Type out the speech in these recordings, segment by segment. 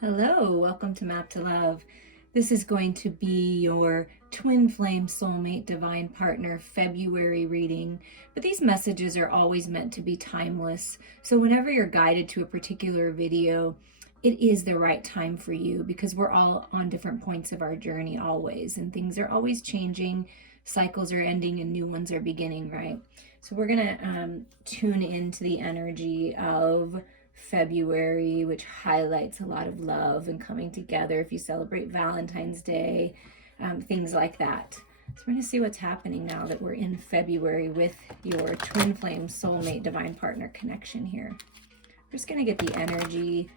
Hello, welcome to Map to Love. This is going to be your twin flame soulmate divine partner February reading, but these messages are always meant to be timeless. So whenever you're guided to a particular video, it is the right time for you because we're all on different points of our journey always, and things are always changing. Cycles are ending and new ones are beginning, right? So we're going to tune into the energy of February, which highlights a lot of love and coming together if you celebrate Valentine's Day, things like that. So we're going to see what's happening now that we're in February with your twin flame soulmate divine partner connection here. We're just going to get the energy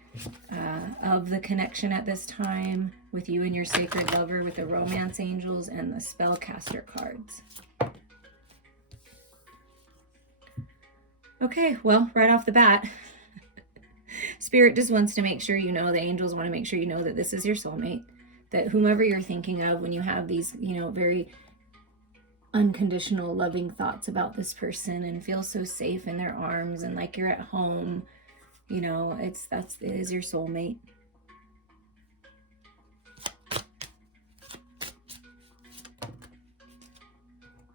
of the connection at this time with you and your sacred lover with the romance angels and the spellcaster cards. Okay, well, right off the bat, Spirit just wants to make sure you know, the angels want to make sure you know that this is your soulmate, that whomever you're thinking of when you have these, very unconditional loving thoughts about this person and feel so safe in their arms and like you're at home, it is your soulmate.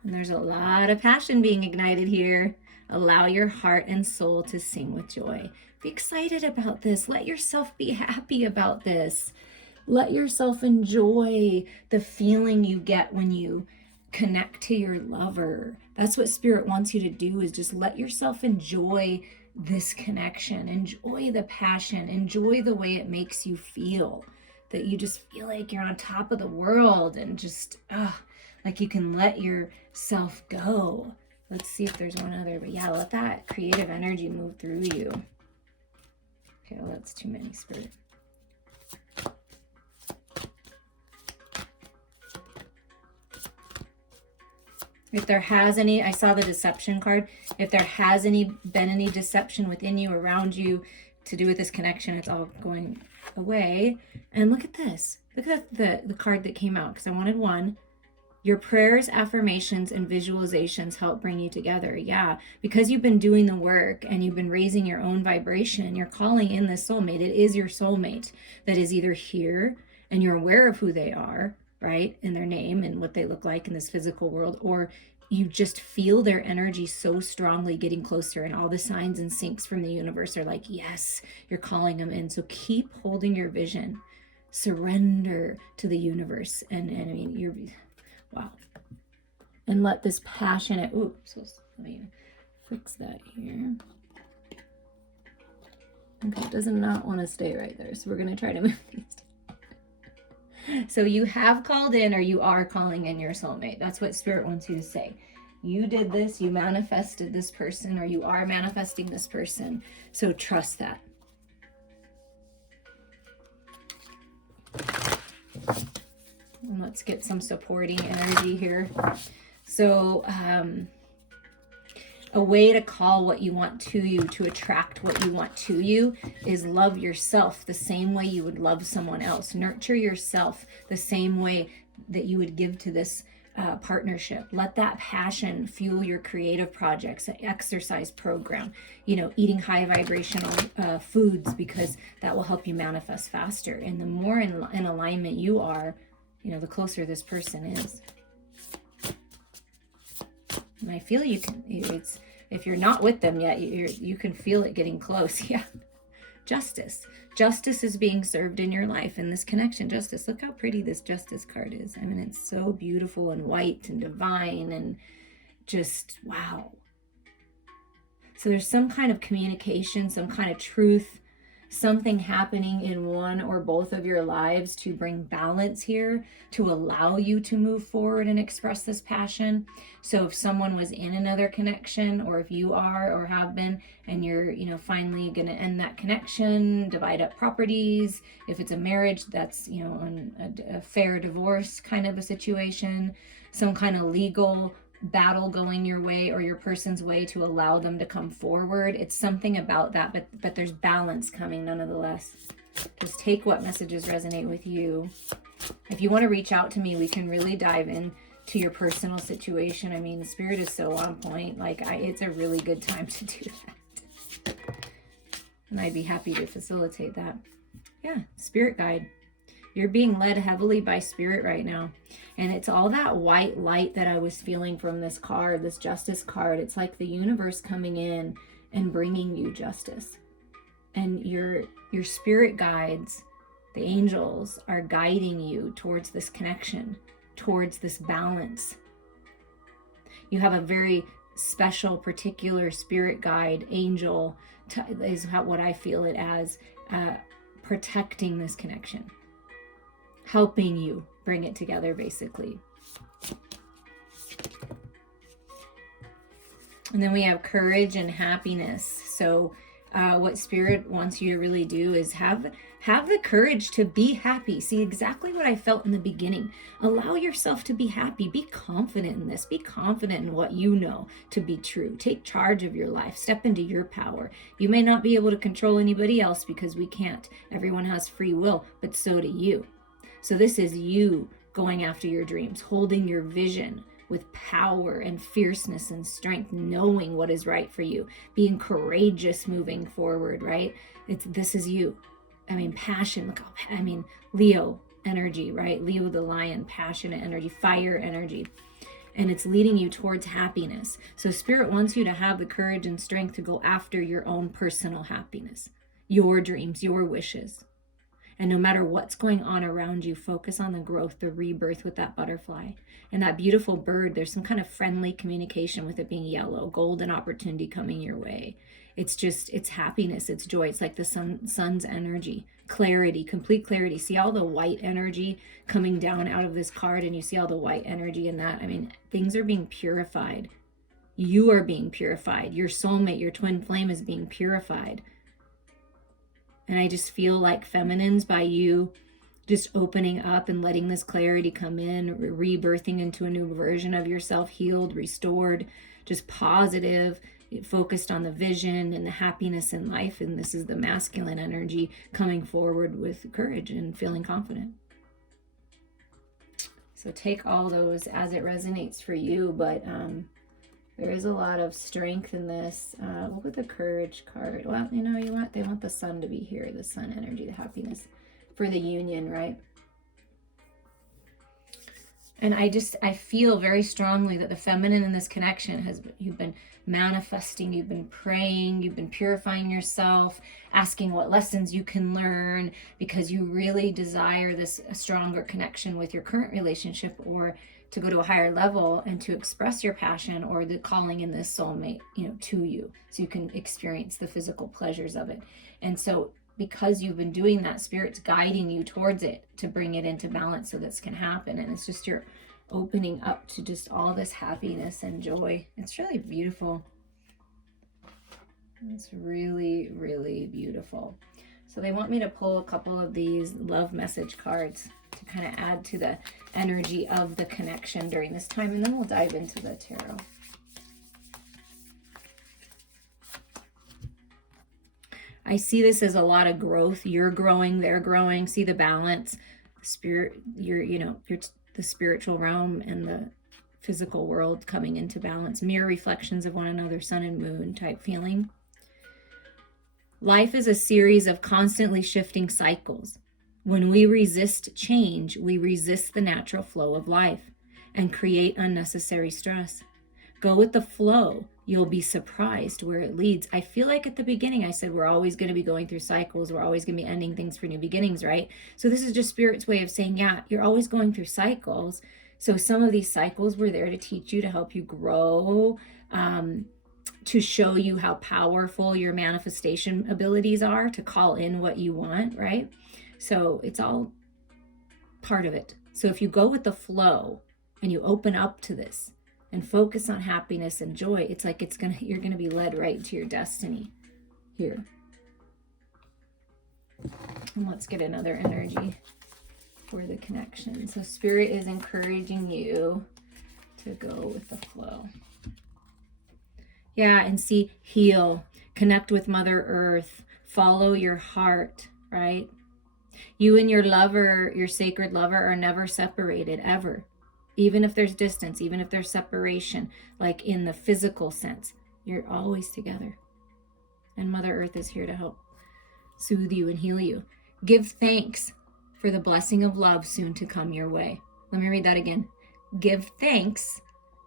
And there's a lot of passion being ignited here. Allow your heart and soul to sing with joy. Be excited about this. Let yourself be happy about this. Let yourself enjoy the feeling you get when you connect to your lover. That's what Spirit wants you to do, is just let yourself enjoy this connection. Enjoy the passion. Enjoy the way it makes you feel. That you just feel like you're on top of the world and just, like you can let yourself go. Let's see if there's one other, but yeah, let that creative energy move through you. Okay, well, that's too many, Spirit. If there has any, I saw the deception card. If there has been any deception within you, around you, to do with this connection, it's all going away. And look at this. Look at the card that came out, because I wanted one. Your prayers, affirmations, and visualizations help bring you together. Yeah, because you've been doing the work and you've been raising your own vibration, you're calling in this soulmate. It is your soulmate that is either here and you're aware of who they are, right, in their name and what they look like in this physical world, or you just feel their energy so strongly getting closer, and all the signs and syncs from the universe are like, yes, you're calling them in. So keep holding your vision. Surrender to the universe. And I mean, wow. And let this passionate, let me fix that here. Okay, it does not want to stay right there. So we're going to try to move these. So you have called in, or you are calling in your soulmate. That's what Spirit wants you to say. You did this, you manifested this person, or you are manifesting this person. So trust that. And let's get some supporting energy here. So a way to call what you want to you, to attract what you want to you, is love yourself the same way you would love someone else. Nurture yourself the same way that you would give to this partnership. Let that passion fuel your creative projects, an exercise program, eating high vibrational foods, because that will help you manifest faster. And the more in alignment you are, the closer this person is. And I feel you can, if you're not with them yet, you can feel it getting close. Yeah. Justice. Justice is being served in your life in this connection. Justice. Look how pretty this justice card is. I mean, it's so beautiful and white and divine and just, wow. So there's some kind of communication, some kind of truth, something happening in one or both of your lives to bring balance here, to allow you to move forward and express this passion. So if someone was in another connection, or if you are or have been, and you're, finally going to end that connection, divide up properties. If it's a marriage, that's, a fair divorce kind of a situation, some kind of legal battle going your way or your person's way to allow them to come forward. It's something about that, but there's balance coming nonetheless. Just take what messages resonate with you. If you want to reach out to me, we can really dive in to your personal situation. I mean, Spirit is so on point. It's a really good time to do that. And I'd be happy to facilitate that. Yeah, spirit guide. You're being led heavily by spirit right now. And it's all that white light that I was feeling from this card, this justice card. It's like the universe coming in and bringing you justice. And your spirit guides, the angels, are guiding you towards this connection, towards this balance. You have a very special, particular spirit guide, angel, is what I feel it as, protecting this connection, helping you bring it together, basically. And then we have courage and happiness. So what spirit wants you to really do is have the courage to be happy. See, exactly what I felt in the beginning. Allow yourself to be happy. Be confident in this. Be confident in what you know to be true. Take charge of your life. Step into your power. You may not be able to control anybody else, because we can't. Everyone has free will, but so do you. So this is you going after your dreams, holding your vision with power and fierceness and strength, knowing what is right for you, being courageous moving forward, right? This is you. I mean, passion, look how, I mean, Leo energy, right? Leo the lion, passionate energy, fire energy. And it's leading you towards happiness. So spirit wants you to have the courage and strength to go after your own personal happiness, your dreams, your wishes. And no matter what's going on around you, focus on the growth, the rebirth with that butterfly. And that beautiful bird, there's some kind of friendly communication with it being yellow, golden opportunity coming your way. It's happiness, it's joy. It's like the sun's energy, clarity, complete clarity. See all the white energy coming down out of this card, and you see all the white energy in that. I mean, things are being purified. You are being purified. Your soulmate, your twin flame is being purified. And I just feel like feminines, by you just opening up and letting this clarity come in, rebirthing into a new version of yourself, healed, restored, just positive, focused on the vision and the happiness in life. And this is the masculine energy coming forward with courage and feeling confident. So take all those as it resonates for you, but there is a lot of strength in this. What would the courage card? Well, you know, they want the sun to be here, the sun energy, the happiness for the union, right? And I feel very strongly that the feminine in this connection you've been manifesting, you've been praying, you've been purifying yourself, asking what lessons you can learn, because you really desire a stronger connection with your current relationship, or to go to a higher level and to express your passion or the calling in this soulmate, to you, so you can experience the physical pleasures of it. And so because you've been doing that, spirit's guiding you towards it to bring it into balance so this can happen. And it's just you're opening up to just all this happiness and joy. It's really beautiful. It's really, really beautiful. So they want me to pull a couple of these love message cards to kind of add to the energy of the connection during this time, and then we'll dive into the tarot. I see this as a lot of growth. You're growing, they're growing. See the balance. Spirit, you're the spiritual realm and the physical world coming into balance. Mirror reflections of one another, sun and moon type feeling. Life is a series of constantly shifting cycles. When we resist change, we resist the natural flow of life and create unnecessary stress. Go with the flow. You'll be surprised where it leads. I feel like at the beginning I said we're always going to be going through cycles. We're always going to be ending things for new beginnings, right? So this is just Spirit's way of saying, yeah, you're always going through cycles. So some of these cycles were there to teach you, to help you grow, to show you how powerful your manifestation abilities are, to call in what you want, right? So it's all part of it. So if you go with the flow and you open up to this and focus on happiness and joy, it's like you're gonna be led right to your destiny here. And let's get another energy for the connection. So Spirit is encouraging you to go with the flow. Yeah, and see, heal, connect with Mother Earth, follow your heart, right? You and your lover, your sacred lover, are never separated, ever. Even if there's distance, even if there's separation, like in the physical sense, you're always together. And Mother Earth is here to help soothe you and heal you. Give thanks for the blessing of love soon to come your way. Let me read that again. Give thanks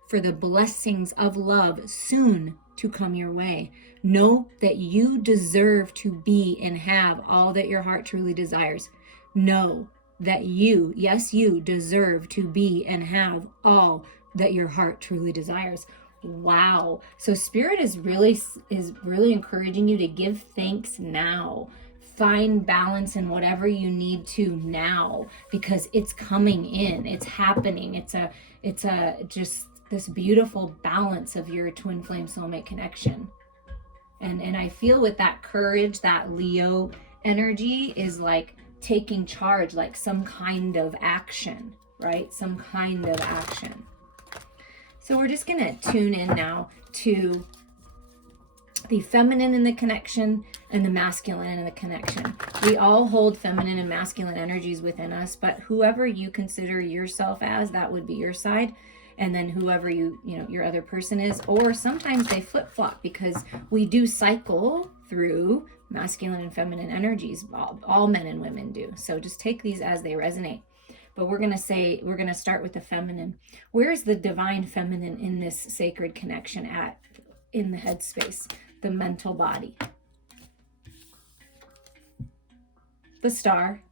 for the blessings of love soon to come your way. Know that you deserve to be and have all that your heart truly desires. Know that you, yes, you deserve to be and have all that your heart truly desires. Wow. So Spirit is really encouraging you to give thanks now. Find balance in whatever you need to now, because it's coming in, it's happening. It's a just this beautiful balance of your twin flame soulmate connection. And I feel with that courage, that Leo energy is like taking charge, like some kind of action, right? Some kind of action. So we're just gonna tune in now to the feminine in the connection and the masculine in the connection. We all hold feminine and masculine energies within us, but whoever you consider yourself as, that would be your side. And then whoever your other person is, or sometimes they flip-flop, because we do cycle through masculine and feminine energies. All men and women do. So just take these as they resonate. But we're going to start with the feminine. Where is the divine feminine in this sacred connection at in the headspace? The mental body. The star.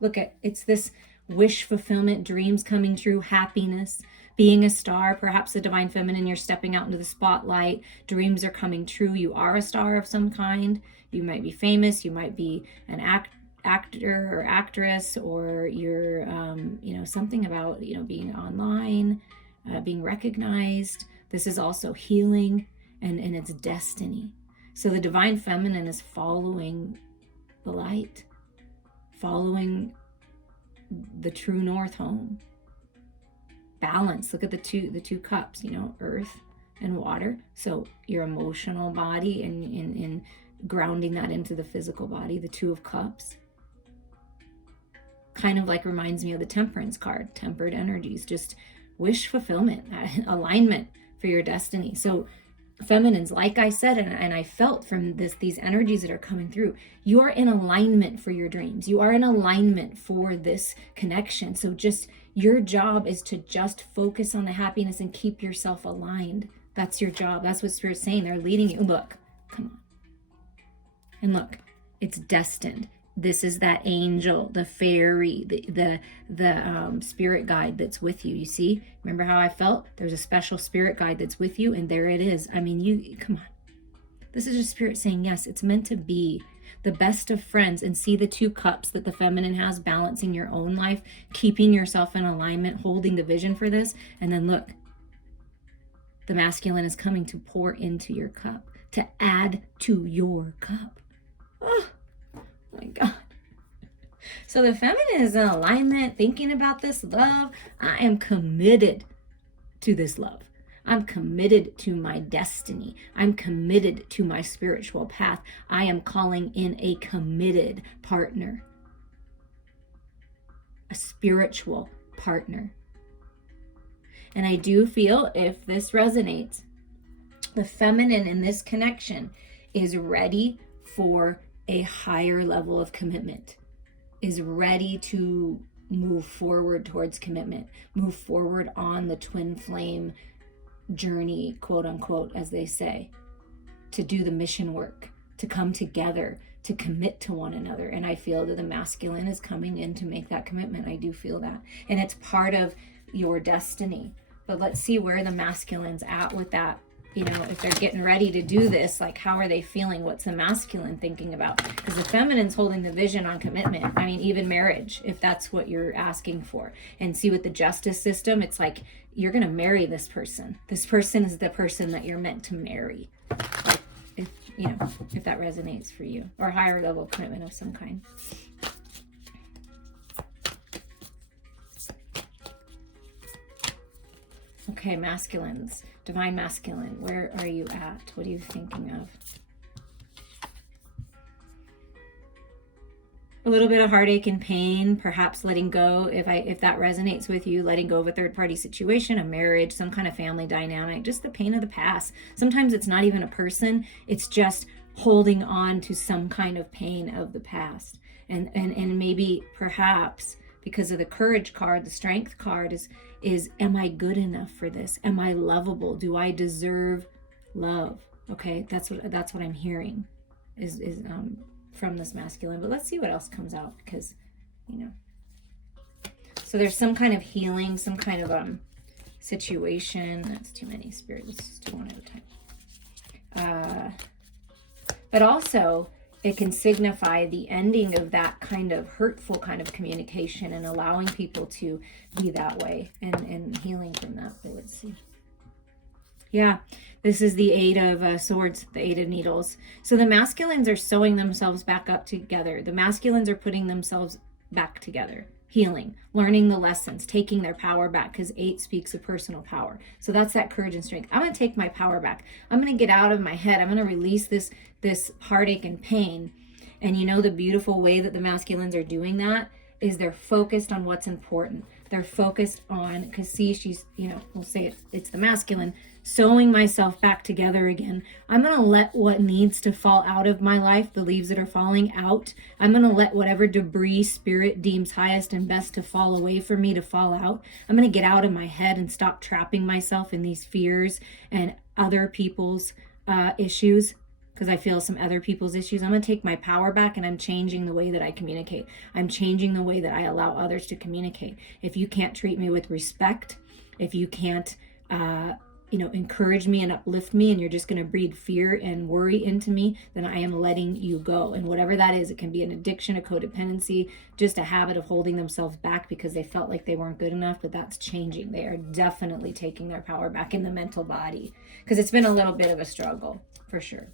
Look at, it's this wish fulfillment, dreams coming true, happiness. Being a star, perhaps the divine feminine, you're stepping out into the spotlight. Dreams are coming true. You are a star of some kind. You might be famous. You might be an actor or actress, or you're, something about, being online, being recognized. This is also healing and it's destiny. So the divine feminine is following the light, following the true north home. Balance. Look at the two cups, earth and water. So your emotional body and grounding that into the physical body, the two of cups. Kind of like reminds me of the temperance card, tempered energies, just wish fulfillment, alignment for your destiny. So feminines, like I said, and I felt from these energies that are coming through, you are in alignment for your dreams. You are in alignment for this connection. So just your job is to just focus on the happiness and keep yourself aligned. That's your job. That's what Spirit's saying. They're leading you. Look, come on. And look, it's destined. This is that angel, the fairy, the spirit guide that's with you. You see? Remember how I felt? There's a special spirit guide that's with you, and there it is. I mean, come on. This is just Spirit saying, yes, it's meant to be the best of friends. And see the two cups that the feminine has, balancing your own life, keeping yourself in alignment, holding the vision for this. And then look, the masculine is coming to pour into your cup, to add to your cup. Oh my God. So the feminine is in alignment, thinking about this love. I am committed to this love. I'm committed to my destiny. I'm committed to my spiritual path. I am calling in a committed partner, a spiritual partner. And I do feel, if this resonates, the feminine in this connection is ready for a higher level of commitment, is ready to move forward towards commitment, move forward on the twin flame journey, quote unquote, as they say, to do the mission work, to come together, to commit to one another. And I feel that the masculine is coming in to make that commitment. I do feel that. And it's part of your destiny. But let's see where the masculine's at with that. If they're getting ready to do this, like, how are they feeling? What's the masculine thinking about? Because the feminine's holding the vision on commitment. I mean, even marriage, if that's what you're asking for. And see, with the justice system, it's like, you're going to marry this person. This person is the person that you're meant to marry. If that resonates for you, or higher level commitment of some kind. Okay, masculines. Divine masculine, where are you at? What are you thinking of? A little bit of heartache and pain, perhaps letting go, if that resonates with you, letting go of a third-party situation, a marriage, some kind of family dynamic, just the pain of the past. Sometimes it's not even a person, it's just holding on to some kind of pain of the past. And maybe perhaps because of the courage card, the strength card is am I good enough for this? Am I lovable? Do I deserve love? Okay, that's what I'm hearing is from this masculine. But let's see what else comes out, because so there's some kind of healing, some kind of situation. That's too many, Spirit. Let's just do one at a time. But also it can signify the ending of that kind of hurtful kind of communication and allowing people to be that way and healing from that. But let's see. Yeah, this is the Eight of Swords, the Eight of Needles. So the masculines are sewing themselves back up together. The masculines are putting themselves back together, healing, learning the lessons, taking their power back, because 8 speaks of personal power. So that's that courage and strength. I'm going to take my power back. I'm going to get out of my head. I'm going to release this heartache and pain. And the beautiful way that the masculines are doing that is they're focused on what's important. They're focused on, because see, she's, we'll say it's the masculine, sewing myself back together again. I'm going to let what needs to fall out of my life, the leaves that are falling out, I'm going to let whatever debris Spirit deems highest and best to fall away from me to fall out. I'm going to get out of my head and stop trapping myself in these fears and other people's issues, because I feel some other people's issues. I'm going to take my power back, and I'm changing the way that I communicate. I'm changing the way that I allow others to communicate. If you can't treat me with respect, if you can't, encourage me and uplift me, and you're just going to breed fear and worry into me, then I am letting you go. And whatever that is, it can be an addiction, a codependency, just a habit of holding themselves back because they felt like they weren't good enough, but that's changing. They are definitely taking their power back in the mental body, because it's been a little bit of a struggle, for sure.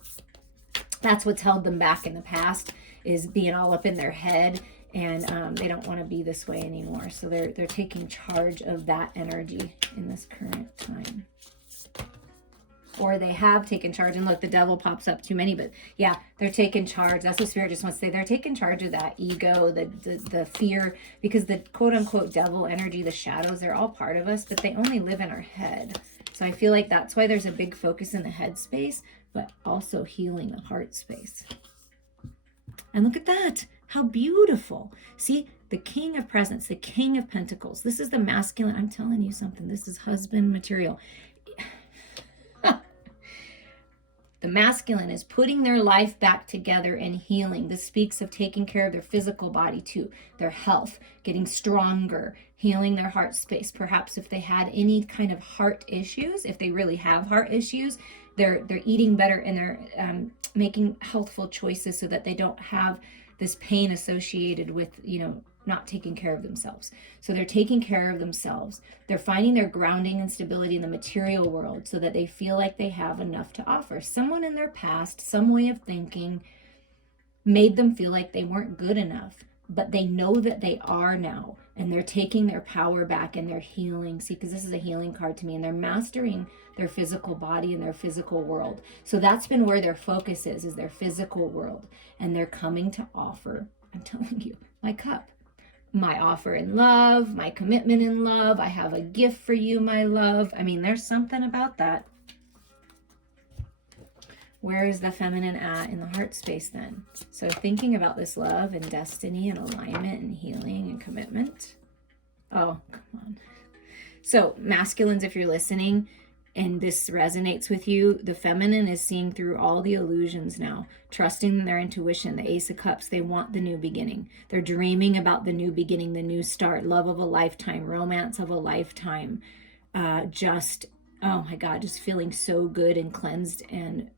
That's what's held them back in the past, is being all up in their head, and they don't want to be this way anymore. So they're taking charge of that energy in this current time. Or they have taken charge, and look, the devil pops up too many, but yeah, they're taking charge. That's what Spirit just wants to say. They're taking charge of that ego, the fear, because the quote unquote devil energy, the shadows, they're all part of us, but they only live in our head. So I feel like that's why there's a big focus in the head space, but also healing the heart space. And look at that. How beautiful. See, the King of Presents, the King of Pentacles. This is the masculine. I'm telling you something. This is husband material. The masculine is putting their life back together and healing. This speaks of taking care of their physical body too, their health, getting stronger, healing their heart space. Perhaps if they had any kind of heart issues, if they really have heart issues, they're eating better, and they're making healthful choices so that they don't have this pain associated with, not taking care of themselves. So they're taking care of themselves. They're finding their grounding and stability in the material world so that they feel like they have enough to offer. Someone in their past, some way of thinking, made them feel like they weren't good enough, but they know that they are now, and they're taking their power back, and they're healing. See, because this is a healing card to me, and they're mastering their physical body and their physical world. So that's been where their focus is their physical world, and they're coming to offer, I'm telling you, my cup. My offer in love, my commitment in love. I have a gift for you, my love. I mean, there's something about that. Where is the feminine at in the heart space then? So thinking about this love and destiny and alignment and healing and commitment. Oh, come on. So masculines, if you're listening and this resonates with you, the feminine is seeing through all the illusions now, trusting their intuition. The Ace of Cups, they want the new beginning. They're dreaming about the new beginning, the new start, love of a lifetime, romance of a lifetime. Oh my God, just feeling so good and cleansed and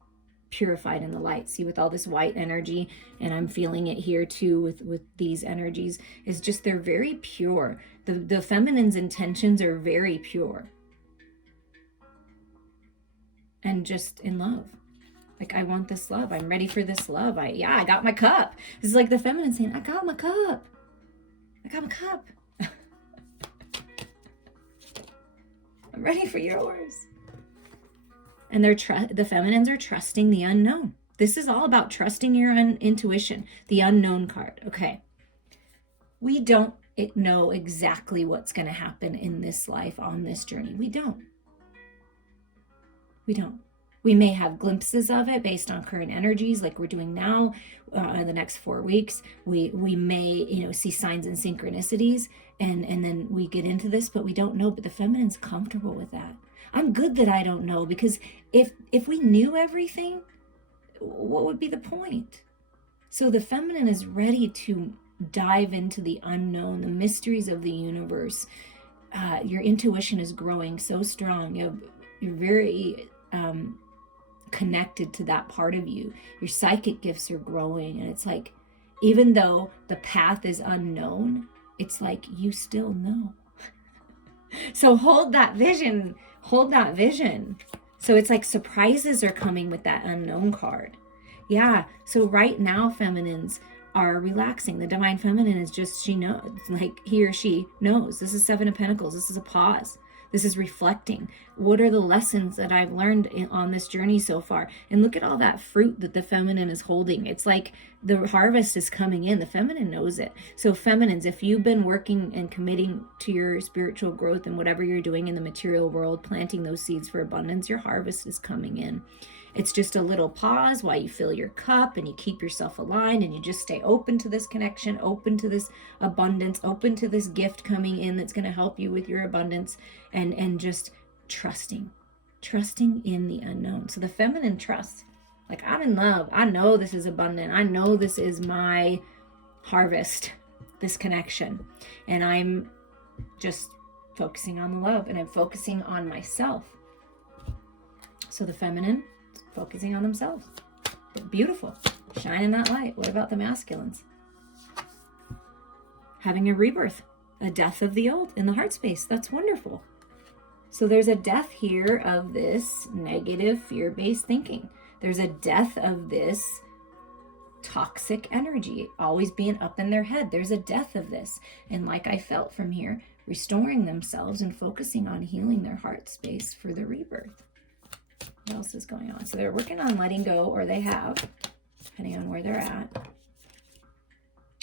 purified in the light. See, with all this white energy, and I'm feeling it here too with these energies, is just they're very pure. The feminine's intentions are very pure. And just in love. Like, I want this love. I'm ready for this love. I got my cup. This is like the feminine saying, I got my cup. I got my cup. I'm ready for yours. And the feminines are trusting the unknown. This is all about trusting your intuition, the unknown card. Okay. We don't know exactly what's going to happen in this life on this journey. We don't. We may have glimpses of it based on current energies, like we're doing now. In the next 4 weeks, we may, see signs and synchronicities, and then we get into this, but we don't know. But the feminine's comfortable with that. I'm good that I don't know, because if we knew everything, what would be the point? So the feminine is ready to dive into the unknown, the mysteries of the universe. Your intuition is growing so strong. You're very connected to that part of you. Your psychic gifts are growing, and it's like, even though the path is unknown, it's like you still know. So hold that vision. So it's like surprises are coming with that unknown card. Yeah. So right now, feminines are relaxing. The divine feminine is just, she knows, like he or she knows. This is 7 of Pentacles. This is a pause. This is reflecting. What are the lessons that I've learned on this journey so far? And look at all that fruit that the feminine is holding. It's like the harvest is coming in. The feminine knows it. So feminines, if you've been working and committing to your spiritual growth and whatever you're doing in the material world, planting those seeds for abundance, your harvest is coming in. It's just a little pause while you fill your cup and you keep yourself aligned, and you just stay open to this connection, open to this abundance, open to this gift coming in that's going to help you with your abundance, and just trusting in the unknown. So the feminine trust, like, I'm in love. I know this is abundant. I know this is my harvest, this connection. And I'm just focusing on the love, and I'm focusing on myself. So the feminine, focusing on themselves. Beautiful. Shining that light. What about the masculines? Having a rebirth, a death of the old in the heart space. That's wonderful. So there's a death here of this negative fear-based thinking. There's a death of this toxic energy, always being up in their head. There's a death of this. And like I felt from here, restoring themselves and focusing on healing their heart space for the rebirth. What else is going on? So they're working on letting go, or they have, depending on where they're at.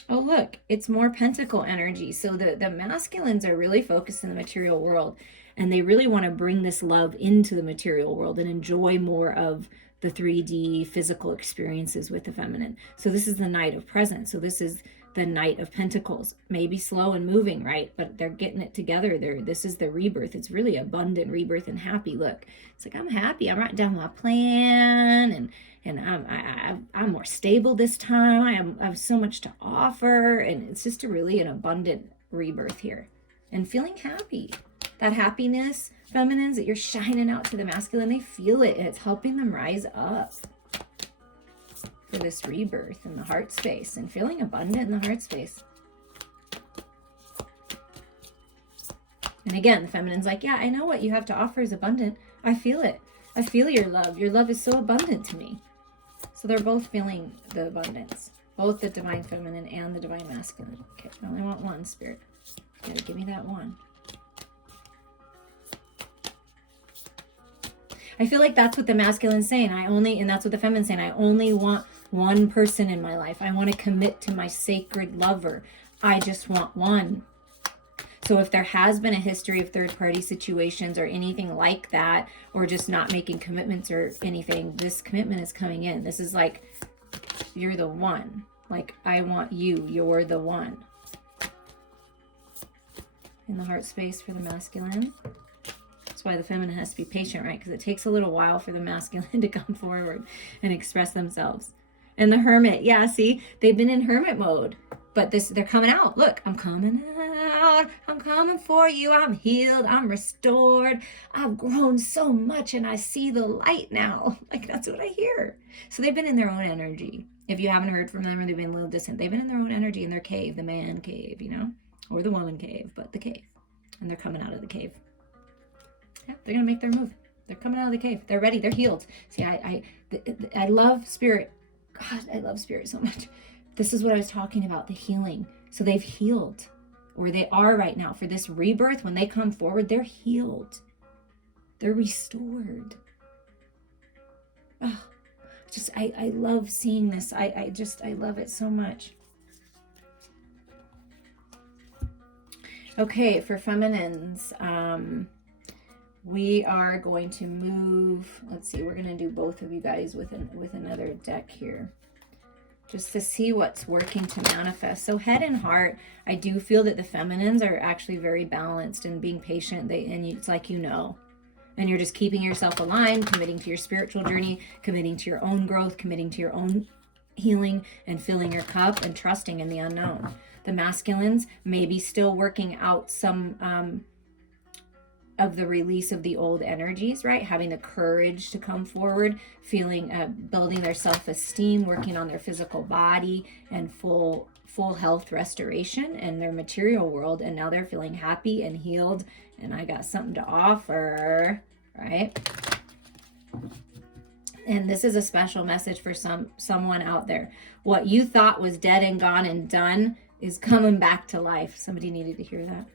Oh, look, it's more pentacle energy. So the masculines are really focused in the material world, and they really want to bring this love into the material world and enjoy more of the 3D physical experiences with the feminine. So this is the Knight of Presence. So this is the Knight of Pentacles. Maybe slow and moving, right? But they're getting it together. This is the rebirth. It's really abundant rebirth and happy. Look, it's like, I'm happy. I'm writing down my plan, and I'm more stable this time. I have so much to offer, and it's just an abundant rebirth here, and feeling happy. That happiness, feminines, that you're shining out to the masculine, they feel it, and it's helping them rise up for this rebirth in the heart space, and feeling abundant in the heart space. And again, the feminine's like, yeah, I know what you have to offer is abundant. I feel it. I feel your love. Your love is so abundant to me. So they're both feeling the abundance, both the divine feminine and the divine masculine. Okay, I only want one, Spirit. You gotta give me that one. I feel like that's what the masculine's saying. And that's what the feminine's saying. I only want one person in my life. I want to commit to my sacred lover. I just want one. So if there has been a history of third-party situations or anything like that, or just not making commitments or anything, this commitment is coming in. This is like, you're the one. Like, I want you. You're the one. In the heart space for the masculine. That's why the feminine has to be patient, right? Because it takes a little while for the masculine to come forward and express themselves. And the hermit, yeah, see, they've been in hermit mode, but they're coming out. Look, I'm coming out. I'm coming for you. I'm healed. I'm restored. I've grown so much, and I see the light now. Like, that's what I hear. So they've been in their own energy. If you haven't heard from them, or they've been a little distant, they've been in their own energy, in their cave, the man cave, or the woman cave, but the cave. And they're coming out of the cave. Yeah, they're going to make their move. They're coming out of the cave. They're ready. They're healed. See, I love Spirit. God, I love Spirit so much. This is what I was talking about, the healing. So they've healed, or they are right now for this rebirth. When they come forward, they're healed. They're restored. Oh, I love seeing this. I love it so much. Okay, for feminines, We are going to move, let's see, we're going to do both of you guys with another deck here, just to see what's working to manifest. So head and heart, I do feel that the feminines are actually very balanced and being patient. It's like, and you're just keeping yourself aligned, committing to your spiritual journey, committing to your own growth, committing to your own healing, and filling your cup and trusting in the unknown. The masculines may be still working out some of the release of the old energies, right? Having the courage to come forward, feeling, building their self-esteem, working on their physical body and full health restoration in their material world. And now they're feeling happy and healed. And I got something to offer, right? And this is a special message for someone out there. What you thought was dead and gone and done is coming back to life. Somebody needed to hear that.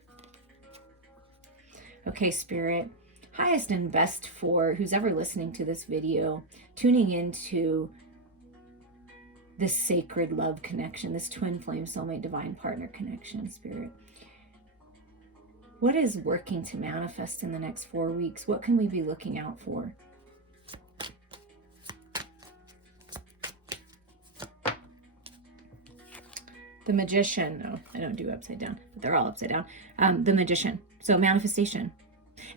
Okay, Spirit, highest and best for who's ever listening to this video, tuning into this sacred love connection, this twin flame soulmate divine partner connection, Spirit. What is working to manifest in the next 4 weeks? What can we be looking out for? The Magician. No, I don't do upside down, but they're all upside down. The Magician. So manifestation.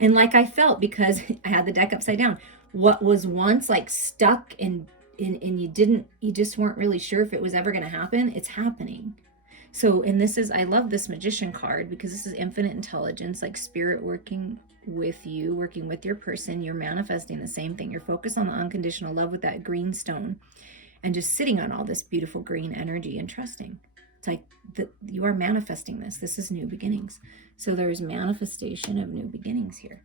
And like I felt, because I had the deck upside down, what was once like stuck and you just weren't really sure if it was ever going to happen, it's happening. So, and this is, I love this Magician card because this is infinite intelligence, like spirit working with you, working with your person. You're manifesting the same thing. You're focused on the unconditional love with that green stone and just sitting on all this beautiful green energy and trusting. It's like you are manifesting this. This is new beginnings. So there's manifestation of new beginnings here.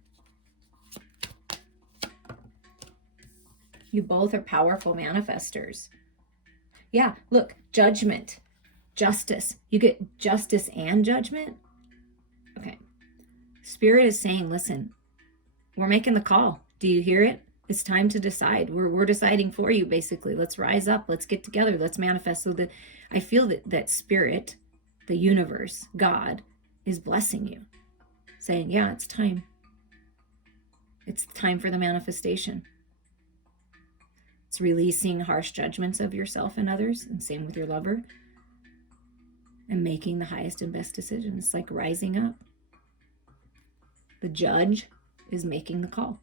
You both are powerful manifestors. Yeah, look, judgment, justice. You get justice and judgment. Okay. Spirit is saying, listen, we're making the call. Do you hear it? It's time to decide. We're deciding for you, basically. Let's rise up. Let's get together. Let's manifest. So that I feel that spirit, the universe, God, is blessing you, saying, yeah, it's time. It's time for the manifestation. It's releasing harsh judgments of yourself and others, and same with your lover, and making the highest and best decisions. It's like rising up. The judge is making the call.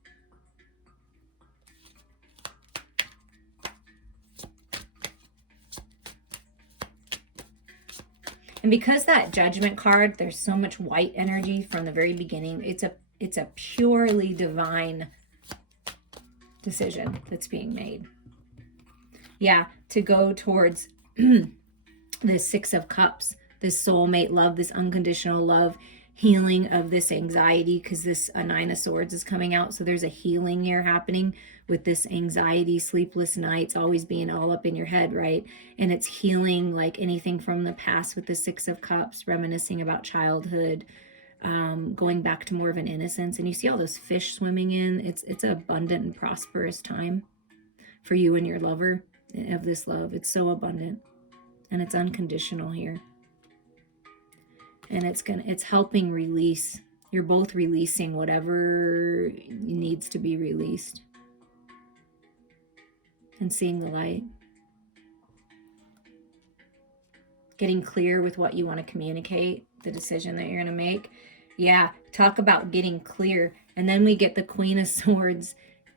And because that judgment card, there's so much white energy from the very beginning. It's a purely divine decision that's being made. Yeah, to go towards this 6 of Cups, this soulmate love, this unconditional love, healing of this anxiety, because this 9 of Swords is coming out. So there's a healing here happening with this anxiety, sleepless nights, always being all up in your head, right? And it's healing like anything from the past with the 6 of Cups, reminiscing about childhood, going back to more of an innocence. And you see all those fish swimming in. It's an abundant and prosperous time for you and your lover of this love. It's so abundant and it's unconditional here. And it's helping release. You're both releasing whatever needs to be released. And seeing the light. Getting clear with what you want to communicate, the decision that you're going to make. Yeah, talk about getting clear. And then we get the Queen of Swords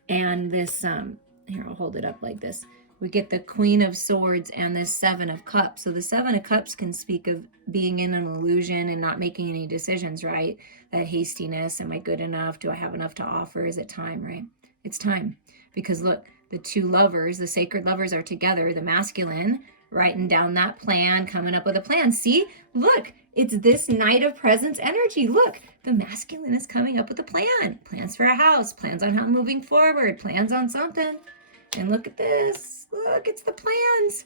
and this, here, I'll hold it up like this. We get the Queen of Swords and this 7 of Cups. So the 7 of Cups can speak of being in an illusion and not making any decisions, right? That hastiness, am I good enough? Do I have enough to offer? Is it time, right? It's time. Because look, the 2 lovers, the sacred lovers are together, the masculine, writing down that plan, coming up with a plan. See, look, it's this Knight of Presence energy. Look, the masculine is coming up with a plan. Plans for a house, plans on how moving forward, plans on something. And look at this. Look, it's the plans.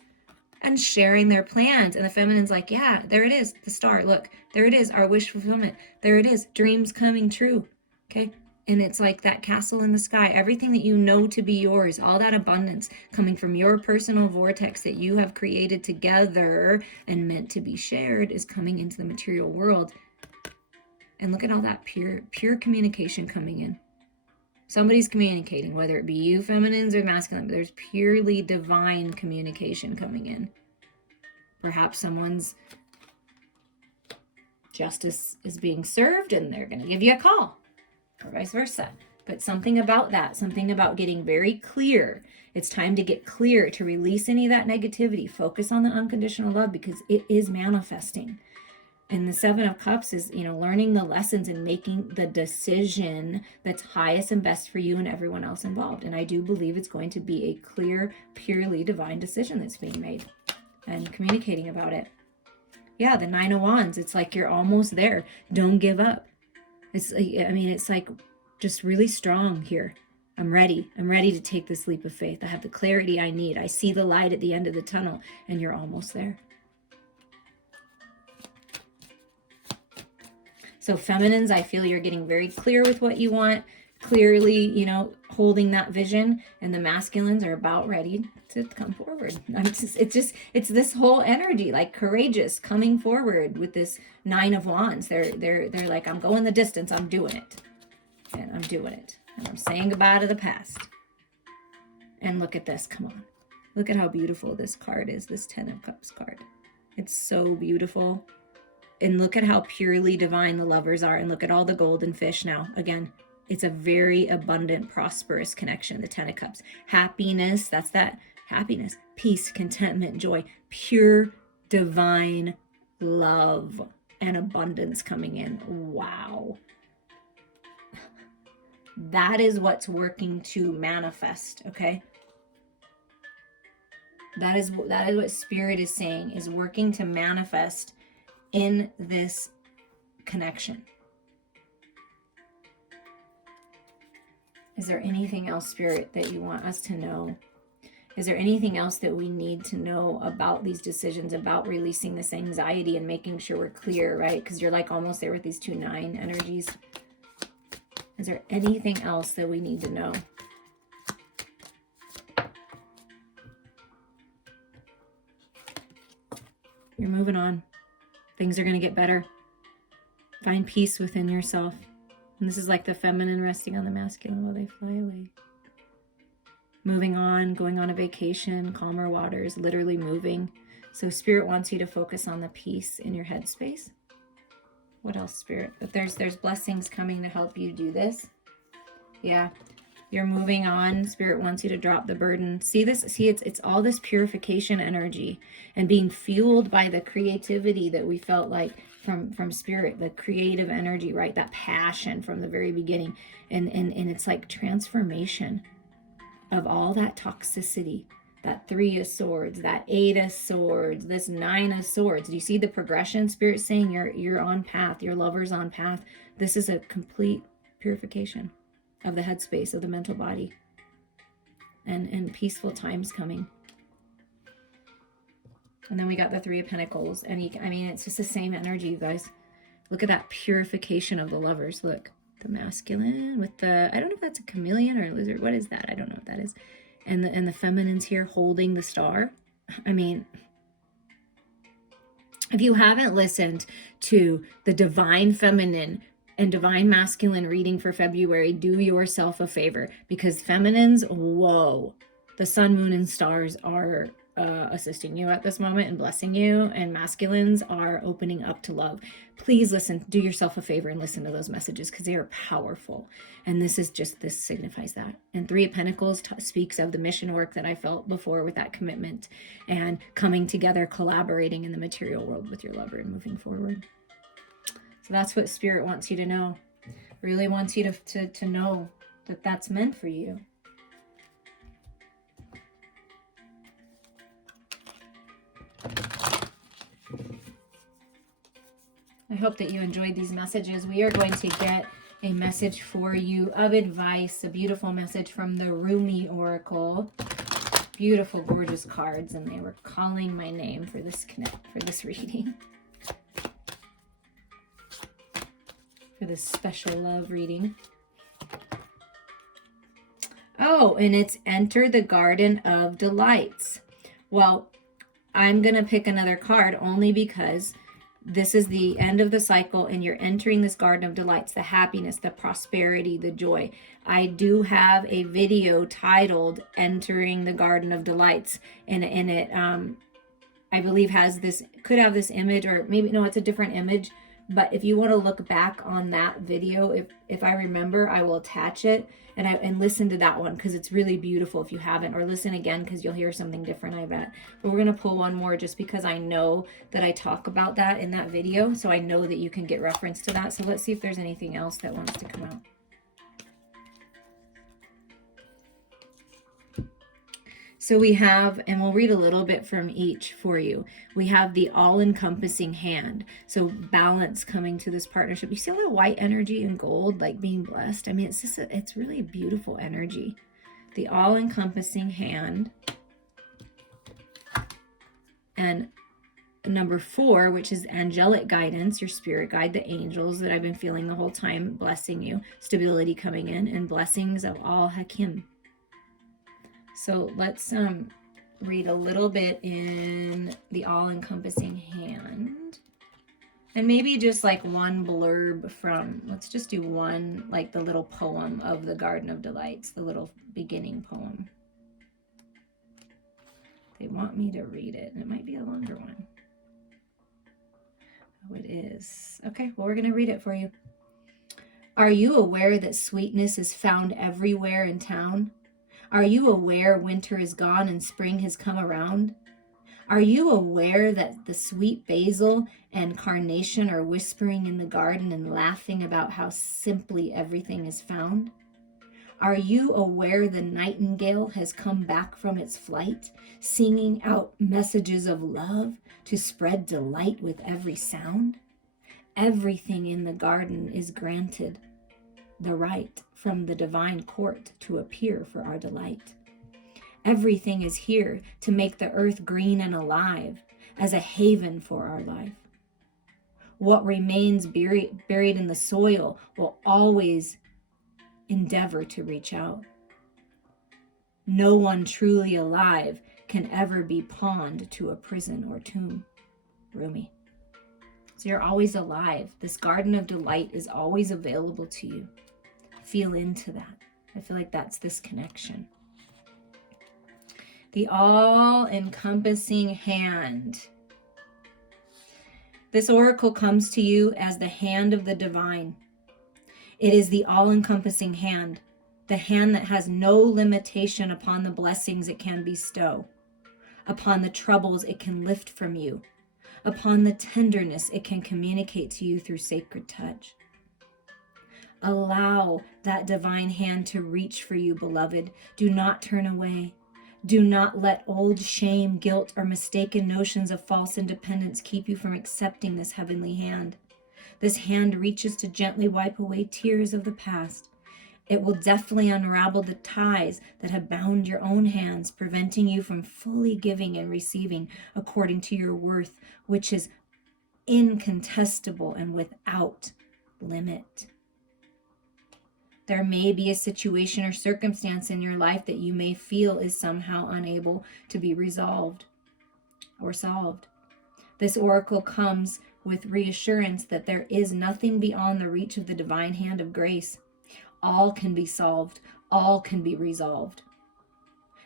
And sharing their plans. And the feminine's like, yeah, there it is. The star. Look, there it is. Our wish fulfillment. There it is. Dreams coming true. Okay. And it's like that castle in the sky. Everything that you know to be yours. All that abundance coming from your personal vortex that you have created together and meant to be shared is coming into the material world. And look at all that pure communication coming in. Somebody's communicating, whether it be you feminines or masculine, but there's purely divine communication coming in. Perhaps someone's justice is being served and they're going to give you a call, or vice versa. But something about that, something about getting very clear. It's time to get clear, to release any of that negativity. Focus on the unconditional love, because it is manifesting. And the Seven of Cups is, learning the lessons and making the decision that's highest and best for you and everyone else involved. And I do believe it's going to be a clear, purely divine decision that's being made, and communicating about it. Yeah, the Nine of Wands. It's like you're almost there. Don't give up. It's like just really strong here. I'm ready. I'm ready to take this leap of faith. I have the clarity I need. I see the light at the end of the tunnel, and you're almost there. So feminines, I feel you're getting very clear with what you want, clearly, holding that vision, and the masculines are about ready to come forward. It's this whole energy, like courageous, coming forward with this Nine of Wands. They're like, I'm going the distance. I'm doing it. And I'm doing it. And I'm saying goodbye to the past. And look at this. Come on. Look at how beautiful this card is, this Ten of Cups card. It's so beautiful. And look at how purely divine the lovers are. And look at all the golden fish now. Again, it's a very abundant, prosperous connection, the Ten of Cups. Happiness, that's that happiness. Peace, contentment, joy. Pure, divine love and abundance coming in. Wow. That is what's working to manifest, okay? That is what Spirit is saying, is working to manifest in this connection. Is there anything else, Spirit, that you want us to know? Is there anything else that we need to know about these decisions, about releasing this anxiety and making sure we're clear, right? Because you're like almost there with these 2-9 energies. Is there anything else that we need to know? You're moving on. Things are going to get better. Find peace within yourself. And this is like the feminine resting on the masculine while they fly away. Moving on, going on a vacation, calmer waters, literally moving. So Spirit wants you to focus on the peace in your headspace. What else, Spirit? But there's blessings coming to help you do this. Yeah. You're moving on. Spirit wants you to drop the burden. See this? See, it's all this purification energy and being fueled by the creativity that we felt like from Spirit, the creative energy, right? That passion from the very beginning. And it's like transformation of all that toxicity, that 3 of Swords, that 8 of Swords, this 9 of Swords. Do you see the progression? Spirit saying you're on path, your lover's on path. This is a complete purification of the headspace, of the mental body, and peaceful times coming. And then we got the 3 of Pentacles, and it's just the same energy, you guys. Look at that purification of the lovers. Look, the masculine with the, I don't know if that's a chameleon or a lizard. What is that? I don't know what that is. And the feminines here holding the star. If you haven't listened to the Divine Feminine and Divine Masculine reading for February, do yourself a favor, because feminines, whoa, the sun, moon, and stars are assisting you at this moment and blessing you, and masculines are opening up to love. Please listen, do yourself a favor and listen to those messages, because they are powerful. And this signifies that. And 3 of Pentacles speaks of the mission work that I felt before with that commitment and coming together, collaborating in the material world with your lover and moving forward. So that's what Spirit wants you to know. Really wants you to know that that's meant for you. I hope that you enjoyed these messages. We are going to get a message for you of advice, a beautiful message from the Rumi Oracle. Beautiful, gorgeous cards, and they were calling my name for this reading. For this special love reading. Oh, and it's Enter the Garden of Delights. Well, I'm going to pick another card only because This is the end of the cycle, and you're entering this garden of delights, the happiness, the prosperity, the joy. I do have a video titled Entering the Garden of Delights, and it I believe has this, could have this image, or maybe no, it's a different image. But if you want to look back on that video, if I remember, I will attach it and listen to that one, because it's really beautiful if you haven't, or listen again because you'll hear something different, I bet. But we're going to pull one more just because I know that I talk about that in that video, so I know that you can get reference to that. So let's see if there's anything else that wants to come out. So we have, and we'll read a little bit from each for you. We have the all-encompassing hand. So balance coming to this partnership. You see all that white energy and gold, like being blessed? I mean, it's just, it's really a beautiful energy. The all-encompassing hand. And number 4, which is angelic guidance, your spirit guide, the angels that I've been feeling the whole time, blessing you. Stability coming in, and blessings of all Hakim. So let's read a little bit in the all-encompassing hand. And maybe just like one blurb from, let's just do one, like the little poem of the Garden of Delights, the little beginning poem. They want me to read it, and it might be a longer one. Oh, it is. Okay, well, we're going to read it for you. Are you aware that sweetness is found everywhere in town? Are you aware winter is gone and spring has come around? Are you aware that the sweet basil and carnation are whispering in the garden and laughing about how simply everything is found? Are you aware the nightingale has come back from its flight, singing out messages of love to spread delight with every sound? Everything in the garden is granted the right from the divine court to appear for our delight. Everything is here to make the earth green and alive as a haven for our life. What remains buried in the soil will always endeavor to reach out. No one truly alive can ever be pawned to a prison or tomb. Rumi. So you're always alive. This garden of delight is always available to you. Feel into that. I feel like that's this connection. The all-encompassing hand. This oracle comes to you as the hand of the divine. It is the all-encompassing hand, the hand that has no limitation upon the blessings it can bestow, upon the troubles it can lift from you, upon the tenderness it can communicate to you through sacred touch. Allow that divine hand to reach for you, beloved. Do not turn away. Do not let old shame, guilt, or mistaken notions of false independence keep you from accepting this heavenly hand. This hand reaches to gently wipe away tears of the past. It will deftly unravel the ties that have bound your own hands, preventing you from fully giving and receiving according to your worth, which is incontestable and without limit. There may be a situation or circumstance in your life that you may feel is somehow unable to be resolved or solved. This oracle comes with reassurance that there is nothing beyond the reach of the divine hand of grace. All can be solved. All can be resolved.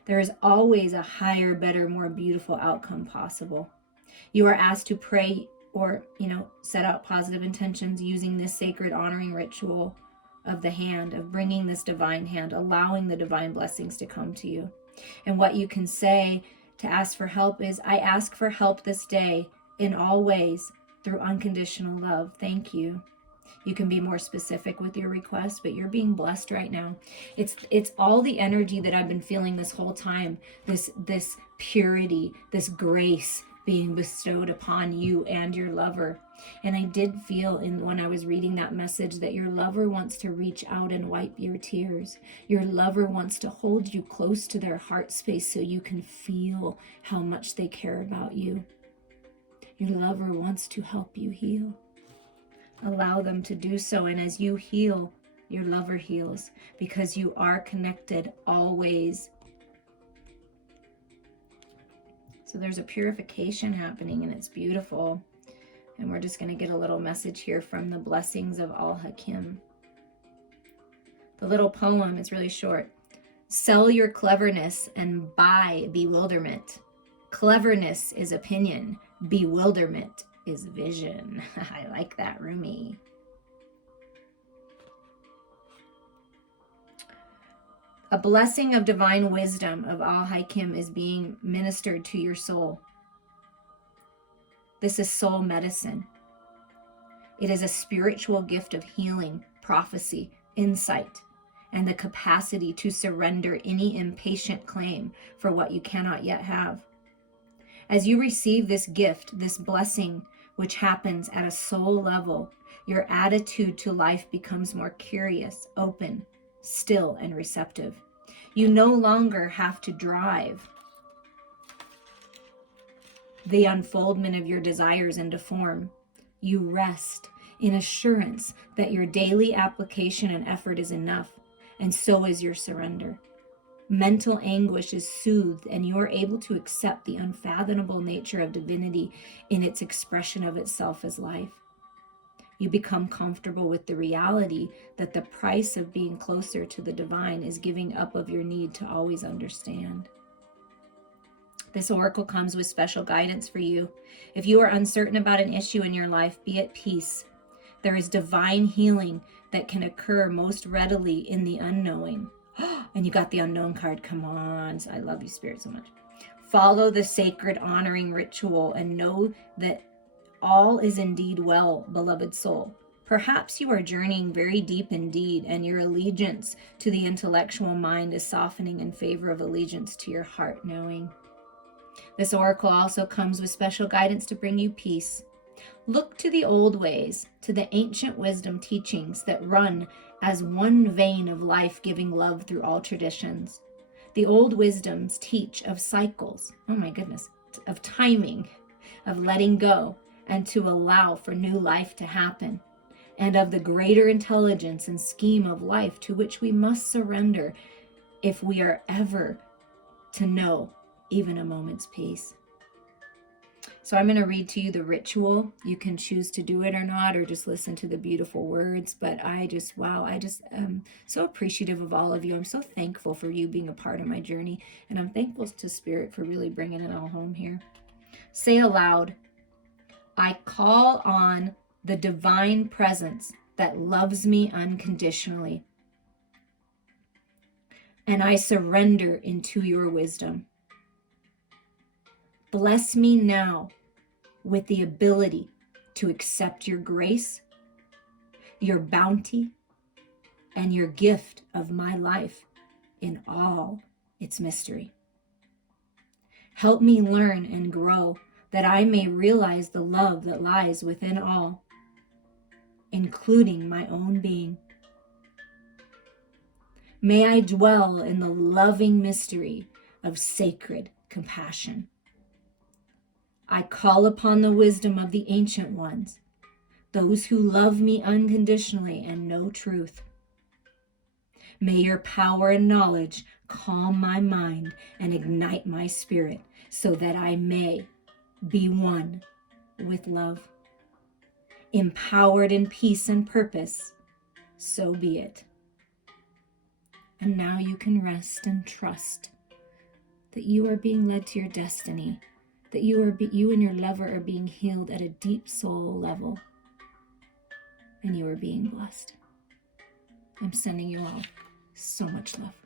There is always a higher, better, more beautiful outcome possible. You are asked to pray or, set out positive intentions using this sacred honoring ritual of the hand, of bringing this divine hand, allowing the divine blessings to come to you. And what you can say to ask for help is, I ask for help this day in all ways through unconditional love. Thank you. You can be more specific with your request, but you're being blessed right now. It's all the energy that I've been feeling this whole time, this purity, this grace being bestowed upon you and your lover. And I did feel when I was reading that message that your lover wants to reach out and wipe your tears. Your lover wants to hold you close to their heart space so you can feel how much they care about you. Your lover wants to help you heal. Allow them to do so. And as you heal, your lover heals, because you are connected always. So there's a purification happening, and it's beautiful. And we're just going to get a little message here from the blessings of All-Hakim. The little poem is really short. Sell your cleverness and buy bewilderment. Cleverness is opinion. Bewilderment is vision. I like that, Rumi. A blessing of divine wisdom of All-Hakim is being ministered to your soul. This is soul medicine. It is a spiritual gift of healing, prophecy, insight, and the capacity to surrender any impatient claim for what you cannot yet have. As you receive this gift, this blessing, which happens at a soul level, your attitude to life becomes more curious, open, still, and receptive. You no longer have to drive the unfoldment of your desires into form. You rest in assurance that your daily application and effort is enough, and so is your surrender. Mental anguish is soothed, and you are able to accept the unfathomable nature of divinity in its expression of itself as life. You become comfortable with the reality that the price of being closer to the divine is giving up of your need to always understand. This oracle comes with special guidance for you. If you are uncertain about an issue in your life, be at peace. There is divine healing that can occur most readily in the unknowing. And you got the unknown card. Come on. I love you, Spirit, so much. Follow the sacred honoring ritual and know that all is indeed well, beloved soul. Perhaps you are journeying very deep indeed, and your allegiance to the intellectual mind is softening in favor of allegiance to your heart knowing. This oracle also comes with special guidance to bring you peace. Look to the old ways, to the ancient wisdom teachings that run as one vein of life-giving love through all traditions. The old wisdoms teach of cycles, oh my goodness, of timing, of letting go, and to allow for new life to happen, and of the greater intelligence and scheme of life to which we must surrender if we are ever to know even a moment's peace. So I'm going to read to you the ritual. You can choose to do it or not, or just listen to the beautiful words. But I just am so appreciative of all of you. I'm so thankful for you being a part of my journey. And I'm thankful to Spirit for really bringing it all home here. Say aloud, I call on the divine presence that loves me unconditionally. And I surrender into your wisdom. Bless me now with the ability to accept your grace, your bounty, and your gift of my life in all its mystery. Help me learn and grow that I may realize the love that lies within all, including my own being. May I dwell in the loving mystery of sacred compassion. I call upon the wisdom of the ancient ones, those who love me unconditionally and know truth. May your power and knowledge calm my mind and ignite my spirit so that I may be one with love. Empowered in peace and purpose, so be it. And now you can rest and trust that you are being led to your destiny, that you and your lover are being healed at a deep soul level, and you are being blessed. I'm sending you all so much love.